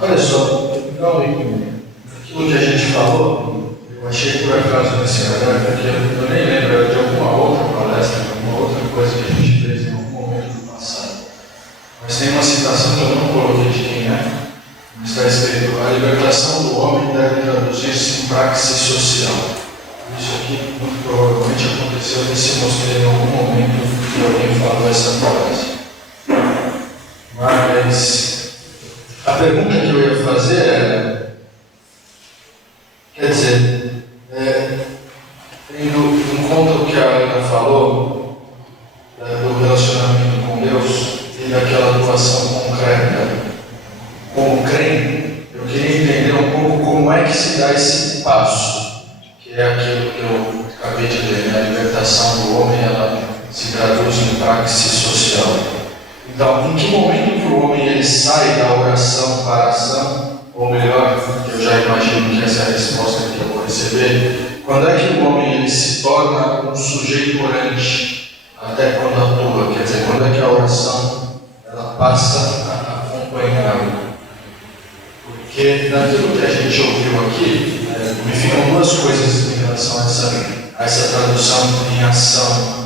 Olha só, então, aquilo que a gente falou, eu achei por acaso nesse horário, porque eu nem lembro de alguma outra palestra, alguma outra coisa que a gente fez em algum momento do passado. Mas tem uma citação que eu não coloquei de quem é, mas está escrito: a libertação do homem deve traduzir-se em praxe social. Isso aqui muito provavelmente aconteceu nesse mosteiro em algum momento que alguém falou essa frase. Mas a pergunta que eu ia fazer era, quer dizer, tendo em conta o que a Ana falou, do relacionamento com Deus e daquela doação concreta como crente, eu queria entender um pouco como é que se dá esse passo, que é aquilo que eu acabei de ler, né? A libertação do homem, ela se traduz em praxe social. Então, em que momento que o homem ele sai da oração para a ação, ou melhor, eu já imagino que essa é a resposta que eu vou receber, quando é que o homem ele se torna um sujeito orante, até quando atua, quer dizer, quando é que a oração ela passa a acompanhá-lo? Porque naquilo que a gente ouviu aqui, me ficam duas coisas em relação a essa tradução em ação.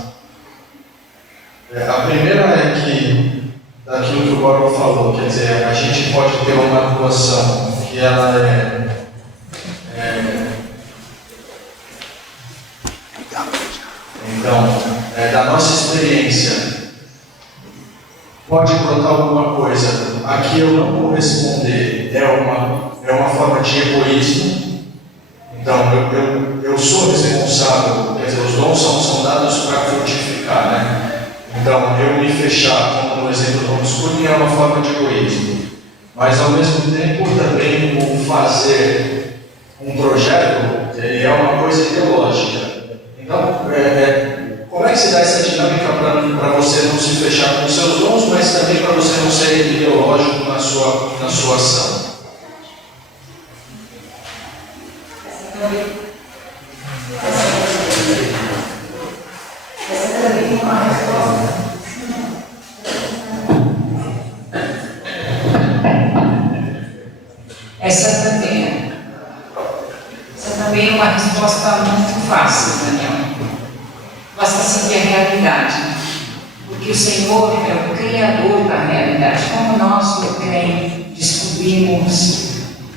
A primeira é que, daquilo que o Bob falou, quer dizer, a gente pode ter uma atuação que ela então, da nossa experiência, pode brotar alguma coisa, aqui eu não vou responder, é uma forma de egoísmo. Então, eu sou responsável, quer dizer, os dons são dados para frutificar, né? Então, eu me fechar, como no exemplo do homeschooling, é uma forma de egoísmo. Mas, ao mesmo tempo, também o fazer um projeto é uma coisa ideológica. Então, como é que se dá essa dinâmica para você não se fechar com os seus dons, mas também para você não ser ideológico na sua ação? Essa também é uma resposta muito fácil, Daniel. Basta seguir a realidade. Porque o Senhor é o Criador da realidade. Como nós, eu creio, descobrimos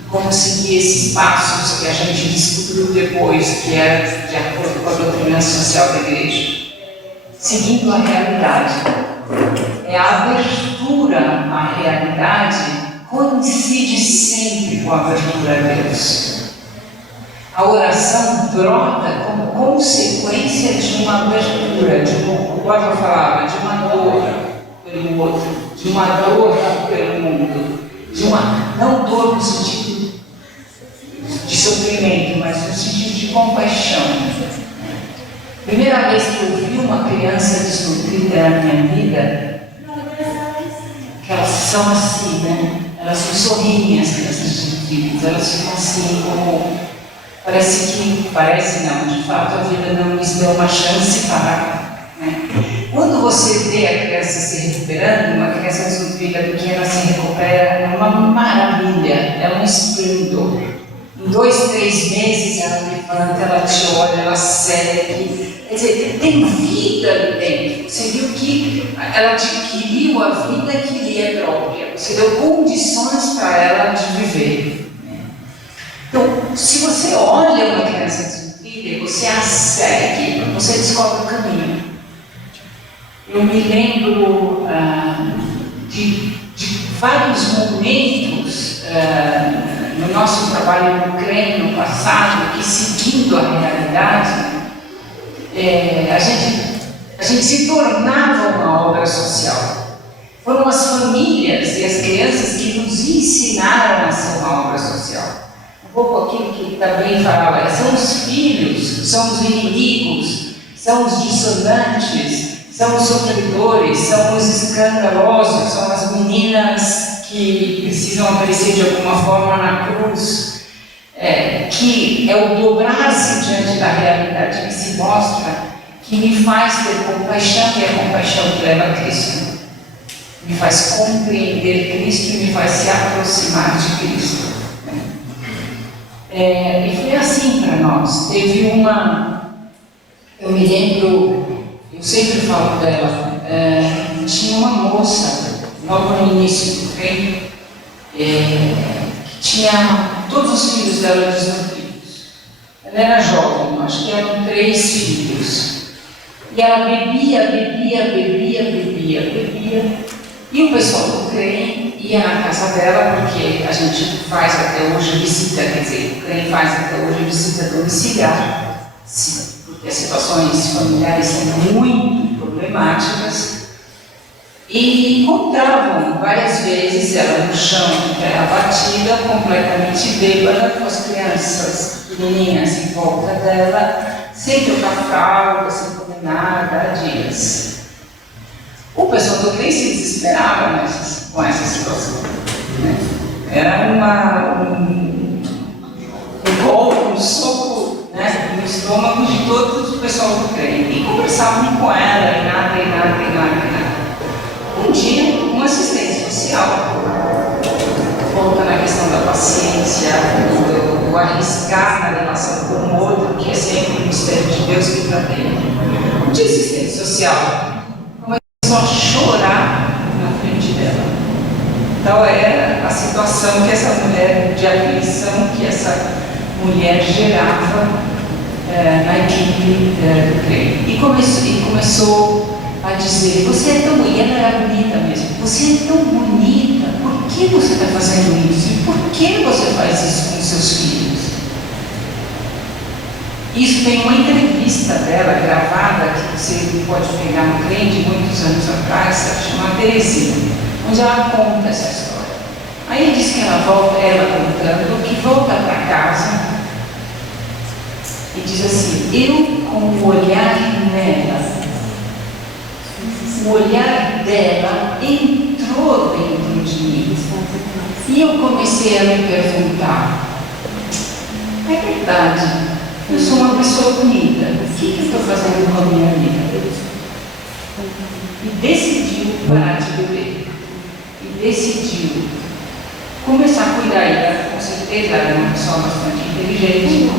como seguir esses passos que a gente descobriu depois, que era de acordo com a doutrina social da igreja. Seguindo a realidade. É a abertura à realidade coincide sempre com a abertura a Deus. A oração brota como consequência de uma abertura, o Guarda falava, de uma dor pelo outro, de uma dor pelo mundo, de uma, não dor no sentido de sofrimento, mas no sentido de compaixão. Primeira vez que eu vi uma criança desnutrida na minha vida, que elas são assim, né? Elas não sorriem, as crianças desnutridas, elas ficam assim como... Parece não, de fato a vida não lhes deu uma chance para, né? Quando você vê a criança se recuperando, uma criança desnutrida pequena se recupera, é uma maravilha, é um esplendor. Em 2, 3 meses ela levanta, ela te olha, ela segue, quer dizer, tem vida ali dentro. Você viu que ela adquiriu a vida que lhe é própria, você deu condições para ela de viver. Então, se você olha uma criança desnutrida e você a segue, você descobre o caminho. Eu me lembro de vários momentos no nosso trabalho no CREM no passado, que seguindo a realidade, a gente se tornava uma obra social. Foram as famílias e as crianças que nos ensinaram a ser uma obra social. Um pouco aquilo que também falava, são os filhos, são os inimigos, são os dissonantes, são os sofredores, são os escandalosos, são as meninas que precisam aparecer de alguma forma na cruz, que é o dobrar-se diante da realidade que se mostra, que me faz ter compaixão, e a compaixão que leva a Cristo. me faz compreender Cristo e me faz se aproximar de Cristo. E foi assim para nós. Teve eu me lembro, eu sempre falo dela, tinha uma moça, logo no início do treino, que tinha todos os filhos dela desnutridos. Ela era jovem, acho que eram 3 filhos. E ela bebia. E o pessoal do CREM ia na casa dela, porque a gente faz até hoje visita, quer dizer, o CREM faz até hoje visita domiciliar, porque as situações familiares são muito problemáticas. E encontravam várias vezes ela no chão, com terra batida, completamente bêbada, com as crianças pequenininhas em volta dela, sem trocar fralda, sem comer nada, há dias. O pessoal do CREM se desesperava com essa situação. Né? Era um golpe, um soco, né, no estômago de todo o pessoal do CREM. E conversavam com ela, e nada. Um dia, uma assistente social, volta na questão da paciência, do arriscar na relação com o outro, que é sempre o mistério de Deus que planeja. Um dia, assistente social começou a chorar na frente dela. Então, era a situação que essa mulher, de aflição que essa mulher gerava na equipe do CREM. E começou a dizer: você é tão bonita, ela era bonita mesmo, você é tão bonita, por que você está fazendo isso? E por que você faz isso com seus filhos? Isso tem uma entrevista dela gravada, que você pode pegar no CREM de muitos anos atrás, chamada Terezinha, onde ela conta essa história. Aí diz que ela contando, que volta para casa e diz assim: eu, com o olhar nela, o olhar dela entrou dentro de mim. E eu comecei a me perguntar: é verdade, eu sou uma pessoa bonita, o que eu estou fazendo com a minha vida? E decidiu parar de beber. E decidiu começar a cuidar. Ela, com certeza, era uma pessoa bastante inteligente.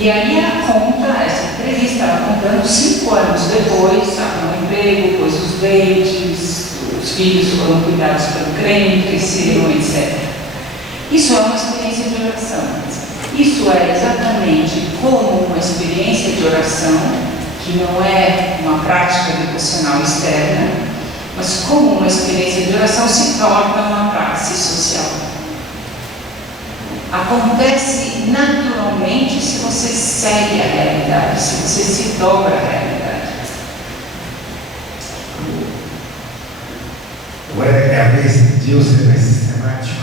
E aí ela conta, essa entrevista, ela contando 5 anos depois, estava no emprego, pôs os dentes, os filhos foram cuidados pelo CREM, cresceram, etc. Isso é uma experiência de oração. Isso é exatamente como uma experiência de oração, que não é uma prática devocional externa, mas como uma experiência de oração se torna uma prática social. Acontece naturalmente se você segue a realidade, se você se dobra à realidade. Agora é a vez de Deus ser mais sistemático.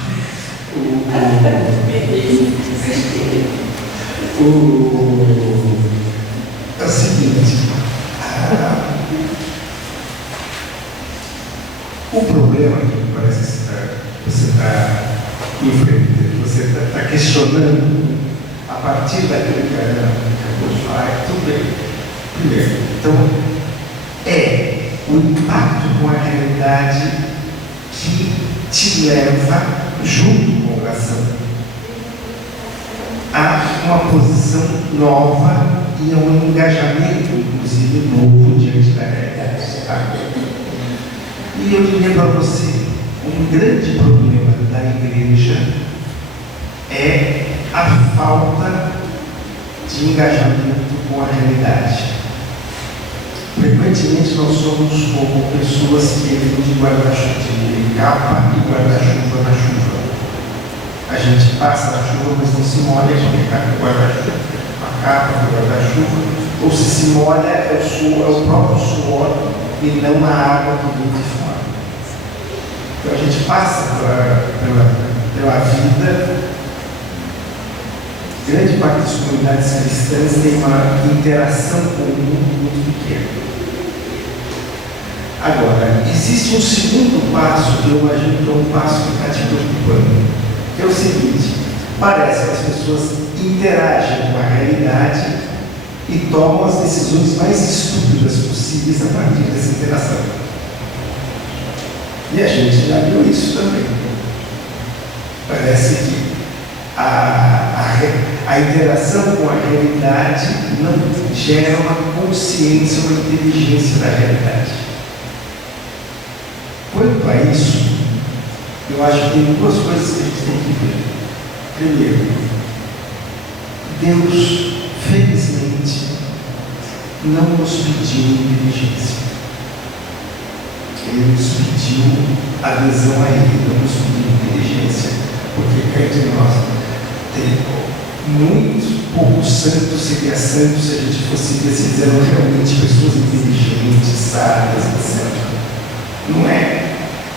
É o seguinte, o problema que parece que você está enfrentando, você está questionando a partir daquilo que a Ana acabou de falar, tudo bem. Primeiro, então, é o impacto com a realidade que te leva, junto com a oração, a uma posição nova e a um engajamento, inclusive, novo diante da realidade. Tá? E eu diria para você, um grande problema da igreja é a falta de engajamento com a realidade. Frequentemente nós somos como pessoas que entram de guarda-chuva, de capa e guarda-chuva na chuva. A gente passa na chuva, mas não se molha, porque está com guarda-chuva, a capa do guarda-chuva, ou se molha é o próprio suor e não a água que vem de fora. Então a gente passa pela vida. Grande parte das comunidades cristãs tem uma interação com o mundo muito pequena. Agora, existe um segundo passo que eu imagino que é um passo que está te preocupando, que é o seguinte: parece que as pessoas interagem com a realidade e tomam as decisões mais estúpidas possíveis a partir dessa interação. E a gente já viu isso também. Parece que a interação com a realidade não gera uma consciência, uma inteligência da realidade. Quanto a isso, eu acho que tem duas coisas que a gente tem que ver. Primeiro, Deus, felizmente, não nos pediu inteligência. Ele nos pediu adesão a Ele, não nos pediu inteligência, porque cá entre nós tem muito pouco santo seria santo se a gente fosse ver eram realmente pessoas inteligentes, sábias, etc. Não é?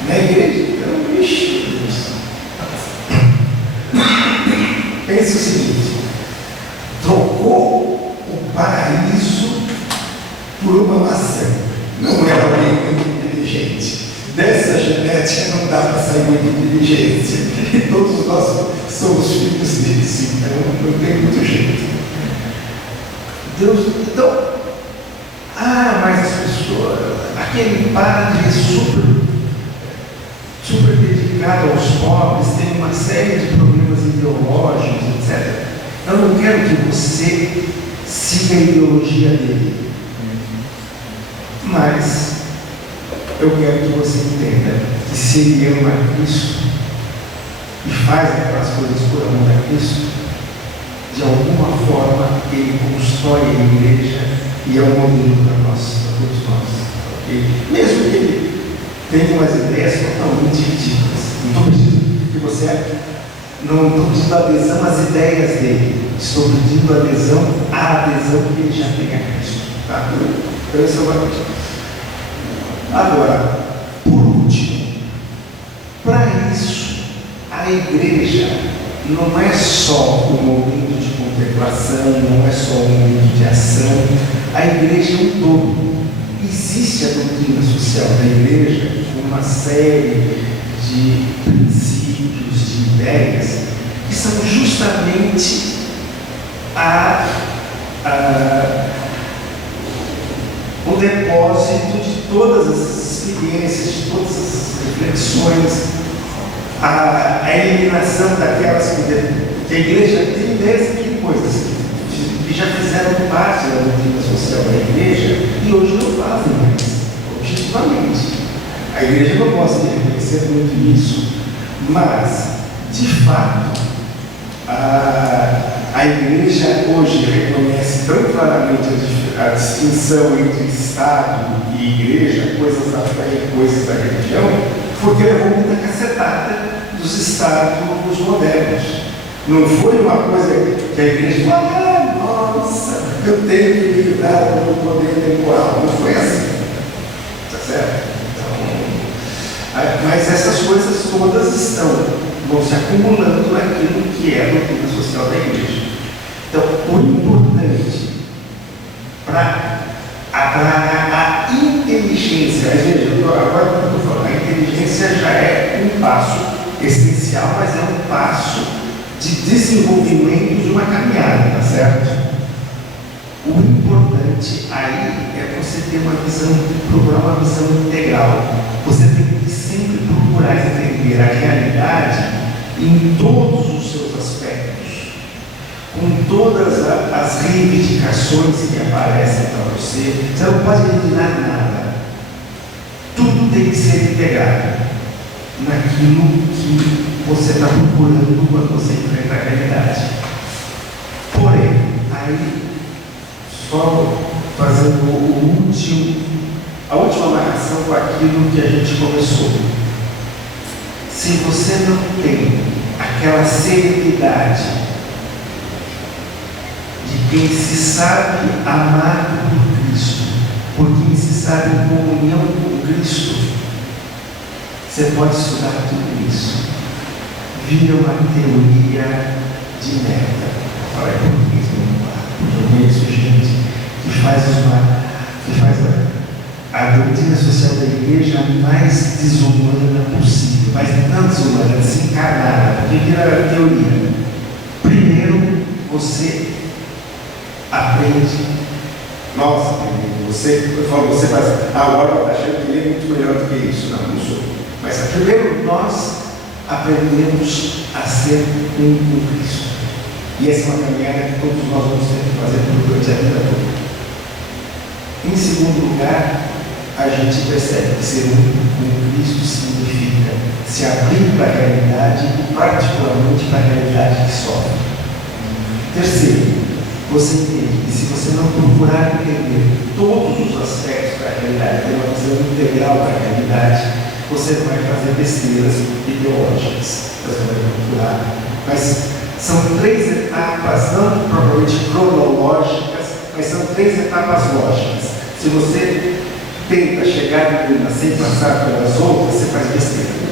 Na igreja, então, ixi, pense o seguinte: trocou o paraíso por uma maçã. Não era alguém muito inteligente. Dessa genética não dá para sair muito inteligente. E todos nós somos filhos deles, então não tem muito jeito. Deus, então, mas as pessoas, aquele padre super dedicado aos pobres, tem uma série de problemas ideológicos, etc. Eu não quero que você siga a ideologia dele, mas eu quero que você entenda que se ele ama Cristo e faz aquelas coisas por amor a Cristo, de alguma forma ele constrói a igreja e é um modelo para nós, para todos nós. Okay? Mesmo que ele tenha umas ideias totalmente ridículas. Não estou pedindo que você não estou pedindo adesão às ideias dele, estou pedindo adesão à adesão que ele já tem a Cristo. Tá? Então esse é o valor. Agora, por último, para isso, a igreja não é só um momento de contemplação, não é só um momento de ação, a igreja é um todo. Existe a doutrina social da igreja com uma série de princípios, de ideias, que são justamente o depósito de todas as experiências, de todas as reflexões, a eliminação daquelas que a igreja tem ideias de coisas que já fizeram parte da doutrina social da igreja e hoje não fazem mais, objetivamente. A igreja não gosta de reconhecer muito isso, mas, de fato, a igreja hoje reconhece tão claramente a distinção entre Estado e igreja, coisas da fé e coisas da religião, porque levou muita cacetada dos Estados modernos. Não foi uma coisa que a igreja falou, nossa, eu tenho que me livrar do meu poder temporal. Não foi assim. Tá certo? Então, mas essas coisas todas vão se acumulando naquilo que é a doutrina social da igreja. Então, o importante para a inteligência, veja, agora que eu estou falando, a inteligência já é um passo essencial, mas é um passo de desenvolvimento de uma caminhada, tá certo? O importante aí é você ter uma visão, procurar uma visão integral. Você tem que sempre procurar entender a realidade em todos os seus aspectos, com todas as reivindicações que aparecem para você. Você não pode eliminar nada. Tudo tem que ser integrado naquilo que você está procurando quando você enfrenta a realidade. Porém, aí, só fazendo a última marcação com aquilo que a gente começou. Se você não tem aquela serenidade de quem se sabe amado por Cristo, por quem se sabe em comunhão com Cristo, você pode estudar tudo isso. Vira uma teoria de merda. Fala em português mesmo, porque eu conheço gente que faz a doutrina social da igreja mais desumana possível, mas não desumana, desencarnada, porque vira teoria. Primeiro, você aprende. Nossa, você faz. Agora está achando que ele é muito melhor do que isso. Não sou. Mas primeiro nós aprendemos a ser um com Cristo. E essa é uma caminhada que todos nós vamos ter que fazer durante a vida toda. Em segundo lugar, a gente percebe que ser um com Cristo significa se abrir para a realidade e particularmente para a realidade que sofre. Terceiro, você entende que se você não procurar entender todos os aspectos da realidade, ter uma visão integral da realidade, você vai fazer besteiras ideológicas. Você vai procurar. Mas são 3 etapas, não propriamente cronológicas, mas são 3 etapas lógicas. Se você tenta chegar em uma sem passar pelas outras, você faz besteira.